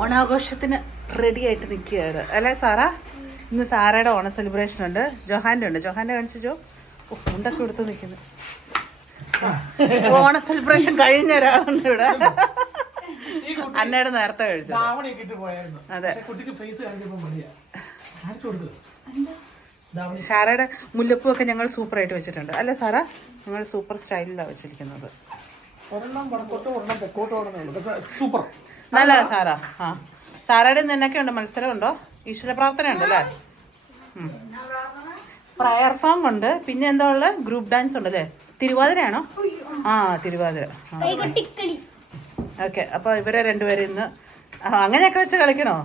ഓണാഘോഷത്തിന് ready ആയിട്ട് നിൽക്കുകയാണ് അല്ലേ സാറാ? ഇന്ന് സാറയുടെ ഓണ സെലിബ്രേഷൻ ഉണ്ട്. ജോഹാൻ്റെ കാണിച്ചു. ജോ മുണ്ടൊക്കെ എടുത്ത് നിൽക്കുന്നു. ഓണ സെലിബ്രേഷൻ കഴിഞ്ഞ ഒരാളുണ്ട് ഇവിടെ. അന്നയുടെ നേരത്തെ കഴിഞ്ഞു. അതെ, സാറയുടെ മുല്ലപ്പൂ ഒക്കെ ഞങ്ങൾ സൂപ്പറായിട്ട് വെച്ചിട്ടുണ്ട് അല്ലേ സാറാ? ഞങ്ങൾ സൂപ്പർ സ്റ്റൈലിലാണ് വെച്ചിരിക്കുന്നത്. നല്ല സാറാ. ആ, സാറയുടെ നിന്നൊക്കെ ഉണ്ട്, മത്സരം ഉണ്ടോ? ഈശ്വര പ്രാർത്ഥന ഉണ്ട് അല്ലേ? പ്രയർ സോങ് ഉണ്ട്. പിന്നെ എന്താ ഉള്ളത്? ഗ്രൂപ്പ് ഡാൻസ് ഉണ്ട് അല്ലേ? തിരുവാതിരയാണോ? ആ, തിരുവാതിര. ഓക്കെ, അപ്പൊ ഇവരെ രണ്ടുപേരും ഇന്ന് അങ്ങനെയൊക്കെ വെച്ച് കളിക്കണോ?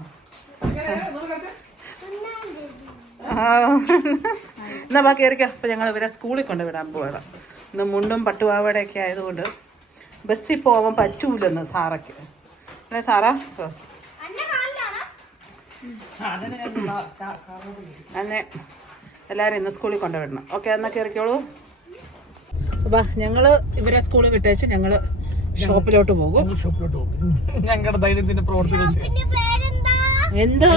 എന്നാ ബാക്കി കയറിക്കോ. അപ്പൊ ഞങ്ങൾ ഇവരെ സ്കൂളിൽ കൊണ്ടുവിടാൻ പോകണം. ഇന്ന് മുണ്ടും പട്ടുപാവടയൊക്കെ ആയതുകൊണ്ട് ബസ്സിൽ പോകാൻ പറ്റൂലെന്ന് സാറയ്ക്ക് അല്ലേ സാറാ? അന്നെ എല്ലാവരും ഇന്ന് സ്കൂളിൽ കൊണ്ടുവിടണം. ഓക്കെ, എന്നാ കയറിക്കോളൂ. അപ്പൊ ഞങ്ങള് ഇവരെ സ്കൂളിൽ വിട്ടേച്ച് ഞങ്ങള് ഷോപ്പിലോട്ട് പോകും. ഞങ്ങളുടെ ദൈനംദിന പ്രവർത്തികൾ എന്താ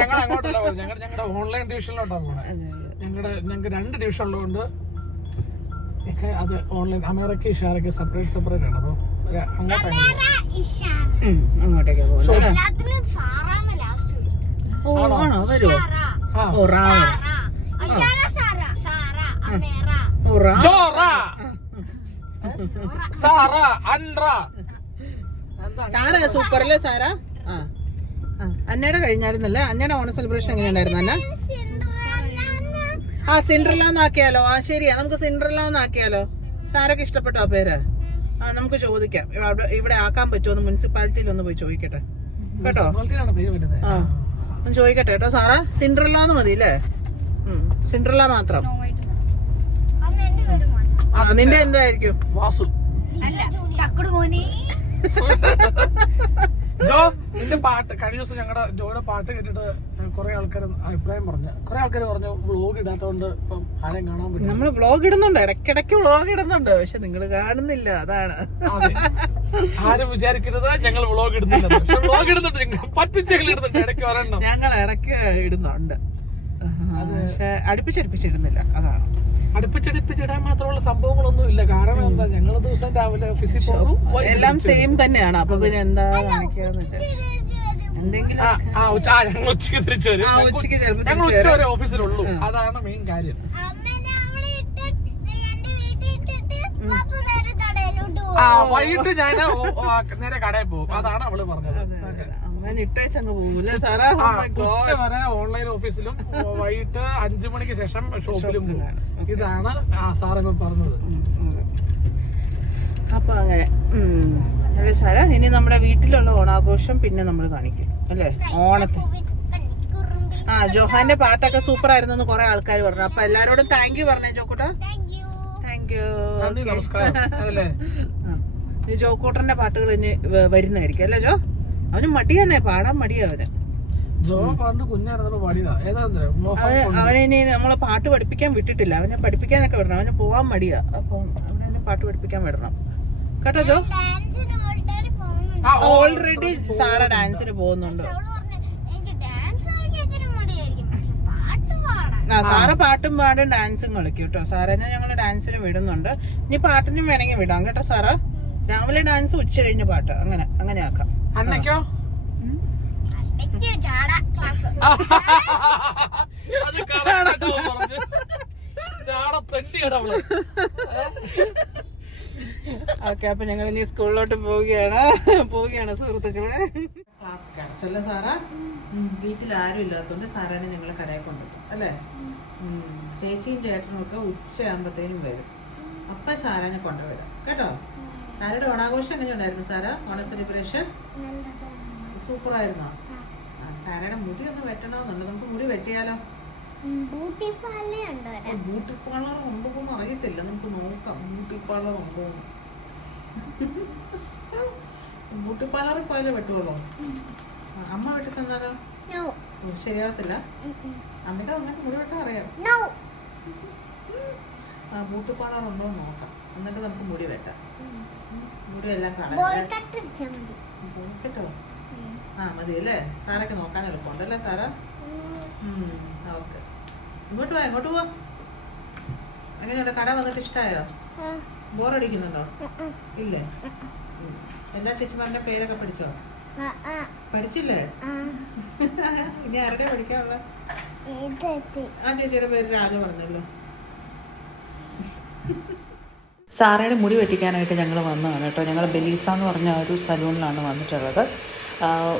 ഞങ്ങൾ അങ്ങോട്ടല്ല പോകുന്നത്. ഞങ്ങളുടെ ഓൺലൈൻ ഡിവിഷനിലോട്ടാണ് പോകുന്നത്. ഞങ്ങൾക്ക് 2 ഡിവിഷൻ ഉള്ളതുകൊണ്ട് അത് ഓൺലൈൻ അമേരിക്ക ഇഷാറൊക്കെ സെപ്പറേറ്റ് ആണ്. അപ്പൊ അങ്ങോട്ടേക്കാ പോകുന്നത്. ആണോ? വരുമോ? സാറാ സൂപ്പറല്ലേ സാറാ? ആ, അന്നയുടെ കഴിഞ്ഞായിരുന്നല്ലേ? അന്നയുടെ ഓണ സെലിബ്രേഷൻ എങ്ങനെയുണ്ടായിരുന്നു അന്ന? ആ, സിൻഡ്രല്ലാന്നാക്കിയാലോ? ആ, ശരിയാ, നമുക്ക് സിൻഡ്രല്ലാന്നാക്കിയാലോ? സാരൊക്കെ ഇഷ്ടപ്പെട്ടോ ആ പേര്? ആ, നമുക്ക് ചോദിക്കാം. ഇവിടെ ആക്കാൻ പറ്റുമോ? മുനിസിപ്പാലിറ്റിയിൽ ഒന്ന് പോയി ചോദിക്കട്ടെ കേട്ടോ. ആ, ഒന്ന് ചോദിക്കട്ടെ കേട്ടോ സാറാ. സിൻഡ്രല്ലാന്ന് മതി അല്ലേ? സിൻഡ്രല്ല മാത്രം. നിന്റെ എന്തായിരിക്കും? വാസു. ജോ, നിന്റെ പാട്ട് കഴിഞ്ഞ ദിവസം ഞങ്ങളുടെ ജോയുടെ പാട്ട് കേട്ടിട്ട് കുറെ ആൾക്കാർ അഭിപ്രായം പറഞ്ഞു. കുറെ ആൾക്കാർ പറഞ്ഞു വ്ളോഗ് ഇടാത്തോണ്ട് ഇപ്പം ആരെയും കാണാൻ പറ്റും. നമ്മള് വ്ളോഗ് ഇടുന്നുണ്ട്, ഇടയ്ക്കിടയ്ക്ക് വ്ളോഗ് ഇടുന്നുണ്ട്, പക്ഷെ നിങ്ങൾ കാണുന്നില്ല, അതാണ്. ആരും വിചാരിക്കരുത് ഞങ്ങൾ വ്ളോഗ് ഇടുന്നില്ല. പക്ഷെ വ്ളോഗ് ഇടുന്നുണ്ട്, പറ്റിച്ചെങ്കിലും ഇടുന്നുണ്ട്. ഇടയ്ക്ക് ഒരെണ്ണം ഞങ്ങൾ ഇടയ്ക്ക് ഇടുന്നുണ്ട്, പക്ഷെ അടുപ്പിച്ചിടുന്നില്ല, അതാണ്. അടുപ്പിച്ചിടാൻ മാത്രമുള്ള സംഭവങ്ങളൊന്നും ഇല്ല. കാരണം എന്താ, ഞങ്ങൾ ദിവസം രാവിലെ ഓഫീസിൽ പോകും, എല്ലാം സെയിം തന്നെയാണ്. അപ്പൊ പിന്നെ എന്താ കാണിക്കാന്ന് വെച്ചാൽ എന്തെങ്കിലും ഉച്ചക്ക് തിരിച്ചു വരും. ഉച്ചക്ക് ഞങ്ങൾ ഉച്ച വരെ ഓഫീസിലുള്ളൂ, അതാണ് മെയിൻ കാര്യം. വൈകിട്ട് ഞാൻ നേരെ കടയിൽ പോകും, അതാണ് അവള് പറഞ്ഞത്. ഉച്ച വരെ ഓൺലൈൻ ഓഫീസിലും വൈകിട്ട് 5 മണിക്ക് ശേഷം ഷോപ്പിലും പോകും. ഇതാണ് സാറിപ്പോ പറഞ്ഞത്. അപ്പൊ അങ്ങനെ അല്ലേ സാറാ? ഇനി നമ്മുടെ വീട്ടിലുള്ള ഓണാഘോഷം പിന്നെ നമ്മൾ കാണിക്കും അല്ലേ? ഓണത്തിന് ജോഹാന്റെ പാട്ടൊക്കെ സൂപ്പർ ആയിരുന്നു കുറെ ആൾക്കാർ പറഞ്ഞു. അപ്പൊ എല്ലാരോടും താങ്ക് യു പറഞ്ഞേ ജോക്കൂട്ടാ. താങ്ക് യു, നമസ്കാരം. ഇനി ജോക്കൂട്ടന്റെ പാട്ടുകൾ ഇനി വരുന്നതായിരിക്കും അല്ലേ ജോ? അവന് മടിയാന്നേ, പാടാൻ മടിയാ അവന്. അവനെ നമ്മളെ പാട്ട് പഠിപ്പിക്കാൻ വിട്ടിട്ടില്ല. അവനെ പഠിപ്പിക്കാനൊക്കെ വിടണം, അവന് പോവാൻ മടിയാ. അപ്പൊ അവനെ പാട്ട് പഠിപ്പിക്കാൻ വിടണം കേട്ടോ ജോ. ഓൾറെഡി സാറ ഡാൻസിന് പോകുന്നുണ്ട്. സാറ പാട്ടും പാടും ഡാൻസും കളിക്കും കേട്ടോ. സാറിനെ ഞങ്ങള് ഡാൻസിന് വിടുന്നുണ്ട്. ഇനി പാട്ടിനും വേണമെങ്കിൽ വിടാം കേട്ടോ സാറാ. രാവിലെ ഡാൻസ്, ഉച്ച കഴിഞ്ഞ് പാട്ട്, അങ്ങനെ ആക്കാം. അന്നയ്ക്കോ ഓക്കെ, അപ്പൊ ഞങ്ങൾ ഇനി സ്കൂളിലോട്ട് പോവുകയാണ് സുഹൃത്തുക്കളെ. ക്ലാസ് കഴിച്ചല്ലേ സാറാ? വീട്ടിൽ ആരും ഇല്ലാത്തതുകൊണ്ട് സാറാനെ ഞങ്ങൾ കടയിൽ കൊണ്ടുപോകും അല്ലേ? ചേച്ചിയും ചേട്ടനും ഒക്കെ ഉച്ചയാകുമ്പോഴത്തേനും വരും. അപ്പൊ സാറാനെ കൊണ്ടുവരാം കേട്ടോ. സാറയുടെ ഓണാഘോഷം എങ്ങനെയുണ്ടായിരുന്നു സാറാ? ഓണ സെലിബ്രേഷൻ സൂപ്പറായിരുന്നോ? സാറയുടെ മുടി ഒന്ന് വെട്ടണമെന്നുണ്ട്. നമുക്ക് മുടി വെട്ടിയാലോ? ബ്യൂട്ടി പാർലർ ഉണ്ടോ എന്ന് അറിയത്തില്ല, നമുക്ക് നോക്കാം. ബ്യൂട്ടി പാർലർ ഉണ്ടോ? ബ്യൂട്ടി പാർലറിൽ പോയാലേ വെട്ടുള്ളൂ. അമ്മ വെട്ടി തന്നാലോ? ശരിയാവത്തില്ല. അമ്മയ്ക്ക് നന്നായിട്ട് മുടി വെട്ടാൻ അറിയാം. ബ്യൂട്ടി പാർലർ ഉണ്ടോ എന്ന് നോക്കാം. എന്നിട്ട് നമുക്ക് മുടി വെട്ടാം. മുടിയെല്ലാം കളയാം കേട്ടോ. ആ മതി അല്ലേ? സാറൊക്കെ നോക്കാൻ എളുപ്പമുണ്ടല്ലേ സാറാ? ഓക്കെ. ഇങ്ങോട്ട് പോവാ. എങ്ങനെയുണ്ട്? കട വന്നിട്ട് ഇഷ്ടമായോ? ബോറടിക്കുന്നുണ്ടോ? ഇല്ലേ? എന്താ ചേച്ചിമാരുടെ പേരൊക്കെ പഠിച്ചോ? പഠിച്ചില്ലേ? ഇനി ആരുടെ പഠിക്കാനുള്ള? ആ ചേച്ചിയുടെ പേര് രാജു പറഞ്ഞല്ലോ. സാറയുടെ മുടി വെട്ടിക്കാനായിട്ട് ഞങ്ങൾ വന്നതാണ് കേട്ടോ. ഞങ്ങൾ ബെലീസ എന്ന് പറഞ്ഞ ഒരു സലൂണിലാണ് വന്നിട്ടുള്ളത്.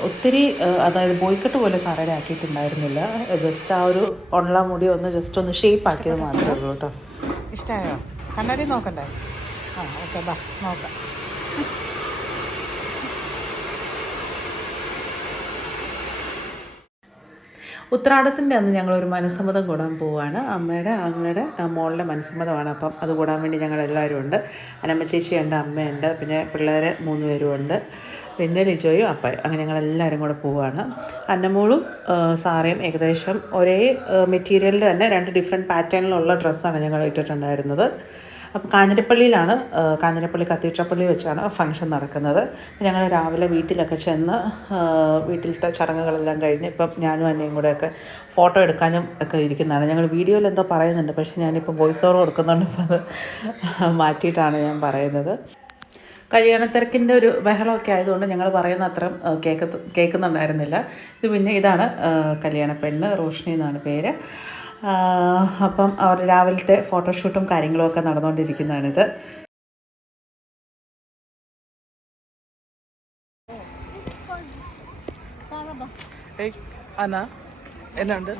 ഒത്തിരി അതായത് ബോയ്ക്കട്ട് പോലെ സാറയുടെ ആക്കിയിട്ടുണ്ടായിരുന്നില്ല. ജസ്റ്റ് ആ ഒരു ഉള്ള മുടി ഒന്ന് ജസ്റ്റ് ഒന്ന് ഷേപ്പ് ആക്കിയത് മാത്രമേ ഉള്ളൂ കേട്ടോ. ഇഷ്ടമായോ? കണ്ണാടി നോക്കണ്ടേ? ആ ഓക്കെ, ബാ നോക്കാം. ഉത്രാടത്തിൻ്റെ അന്ന് ഞങ്ങളൊരു മനസ്സമ്മതം കൂടാൻ പോവുകയാണ്. അമ്മയുടെ ആങ്ങളുടെ മോളുടെ മനസ്സമ്മതമാണ്. അപ്പം അത് കൂടാൻ വേണ്ടി ഞങ്ങളെല്ലാവരും ഉണ്ട്. അനമ്മ ചേച്ചിയുണ്ട്, അമ്മയുണ്ട്, പിന്നെ പിള്ളേർ 3 പേരും ഉണ്ട്, പിന്നെ ലിജോയും അപ്പായും. അങ്ങനെ ഞങ്ങളെല്ലാവരും കൂടെ പോവുകയാണ്. അന്നമോളും സാറയും ഏകദേശം ഒരേ മെറ്റീരിയലിൽ തന്നെ 2 ഡിഫറെൻറ്റ് പാറ്റേണിലുള്ള ഡ്രസ്സാണ് ഞങ്ങൾ ഇട്ടിട്ടുണ്ടായിരുന്നത്. അപ്പോൾ കാഞ്ഞിരപ്പള്ളിയിലാണ്, കാഞ്ഞിരപ്പള്ളി കത്തീഡ്രൽ പള്ളി വെച്ചാണ് ഫംഗ്ഷൻ നടക്കുന്നത്. ഞങ്ങൾ രാവിലെ വീട്ടിലൊക്കെ ചെന്ന് വീട്ടിലത്തെ ചടങ്ങുകളെല്ലാം കഴിഞ്ഞ് ഇപ്പം ഞാനും അന്നയും കൂടെയൊക്കെ ഫോട്ടോ എടുക്കാനും ഒക്കെ ഇരിക്കുന്നതാണ്. ഞങ്ങൾ വീഡിയോയിൽ എന്തോ പറയുന്നുണ്ട്, പക്ഷേ ഞാനിപ്പോൾ വോയിസ് ഓവർ കൊടുക്കുന്നുണ്ട്. ഇപ്പോൾ അത് മാറ്റിയിട്ടാണ് ഞാൻ പറയുന്നത്. കല്യാണത്തിരക്കിൻ്റെ ഒരു ബഹളമൊക്കെ ആയതുകൊണ്ട് ഞങ്ങൾ പറയുന്ന അത്രയും കേൾക്കുന്നുണ്ടായിരുന്നില്ല. ഇത് പിന്നെ ഇതാണ് കല്യാണ പെണ്ണ്, റോഷ്നി എന്നാണ് പേര്. അപ്പം അവർ രാവിലത്തെ ഫോട്ടോഷൂട്ടും കാര്യങ്ങളും ഒക്കെ നടന്നുകൊണ്ടിരിക്കുന്നതാണിത്. എന്നാണ്ട്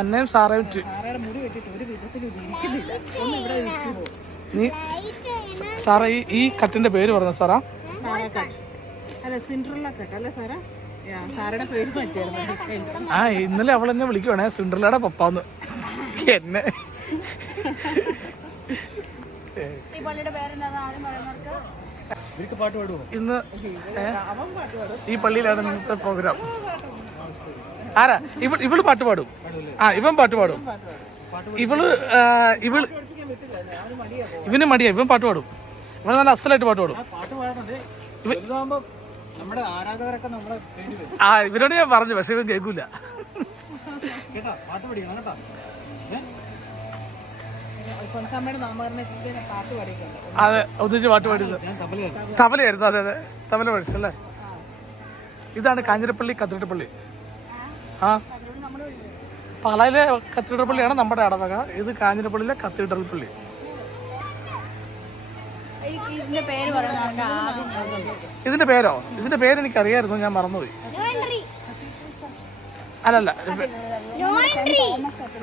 അന്നയും സാറയും മുടി വെട്ടിട്ട് ഒരു വിധത്തിൽ ഇരിക്കുന്നില്ല. ഒന്നും ഇവിടെ ഇരിക്കുമോ? നീ സാറേ ഈ കട്ടിന്റെ പേര് പറഞ്ഞ സാറാ? അല്ല, സിൻഡ്രല്ല കട്ട് അല്ലേ സാറാ? സാറുടെ പേര് പറ്റിയായിരുന്നു. ആ ഇന്നലെ അവൾ എന്നെ വിളിക്കുവാണേ സിൻഡ്രല്ലയുടെ പപ്പാന്ന്. എന്നെ ഇന്ന് ഈ പള്ളിയിലാണ് ഇന്നത്തെ പ്രോഗ്രാം. ആരാ? ഇവള് പാട്ട് പാടും. ആ ഇവൻ പാട്ട് പാടും. ഇവന് മടിയാ, ഇവൻ പാട്ട് പാടും. ഇവൻ നല്ല അസലായിട്ട് പാട്ട് പാടും. ആ ഇവരോട് ഞാൻ പറഞ്ഞു, പക്ഷെ ഇവൻ കേൾക്കൂല. അതെ, ഒന്നിച്ച് പാട്ട് പാടിയത് തബലയായിരുന്നു. അതെ അതെ, തബല പഠിച്ചല്ലേ. ഇതാണ് കാഞ്ഞിരപ്പള്ളി കത്തീഡ്രൽ പള്ളി. ആ പാലായിലെ കത്തീഡ്രൽ പള്ളിയാണ് നമ്മുടെ ഇടവക. ഇത് കാഞ്ഞിരപ്പള്ളിയിലെ കത്തീഡ്രൽ പള്ളി. ഇതിന്റെ പേരോ? ഇതിന്റെ പേര് എനിക്കറിയായിരുന്നു, ഞാൻ മറന്നുപോയി. അല്ലല്ല,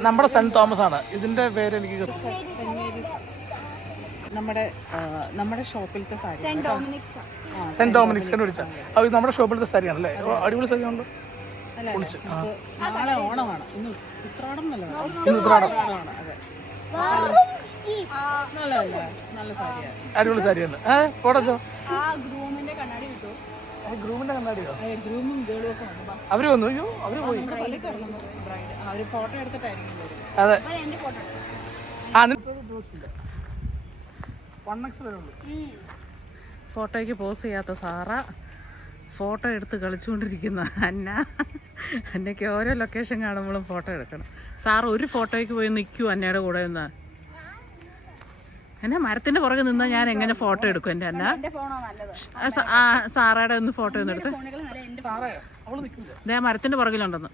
നമ്മുടെ സെന്റ് തോമസ് ആണ് ഇതിന്റെ പേര്. എനിക്ക് നമ്മുടെ ഷോപ്പിലത്തെ സാരി സെന്റ് ഡൊമിനിക്സ് കണ്ടുപിടിച്ച ഇത് നമ്മുടെ ഷോപ്പിലത്തെ സാരിയാണല്ലേ? അടിപൊളി സാരിയാണല്ലോ. നാളെ ഓണമാണ്. ഇന്ന് ഉത്രാടം. നല്ല സാരിയാണ്, അടിപൊളി സാരിയാണ്. പോടച്ചോ. ഗ്രൂമിന്റെ കണ്ണാടിയോ? ഗ്രൂമും ഗേളും ഒക്കെ അവര് വന്നു. അയ്യോ അവര് പോയി. ഫോട്ടോ എടുത്തിട്ടായിരിക്കും. അതെ. ഫോട്ടോയ്ക്ക് പോസ് ചെയ്യാത്ത സാറ, ഫോട്ടോ എടുത്ത് കളിച്ചുകൊണ്ടിരിക്കുന്ന അന്നയ്ക്ക് ഓരോ ലൊക്കേഷൻ കാണുമ്പോഴും ഫോട്ടോ എടുക്കണം. സാറ് ഒരു ഫോട്ടോയ്ക്ക് പോയി നിൽക്കൂ അന്നയുടെ കൂടെ നിന്ന്. എന്നെ മരത്തിന്റെ പുറകെ നിന്നാൽ ഞാൻ എങ്ങനെ ഫോട്ടോ എടുക്കും? എൻ്റെ അന്ന സാറയുടെ ഒന്ന് ഫോട്ടോ ഒന്ന് എടുത്ത്. മരത്തിന്റെ പുറകിലുണ്ടെന്ന്.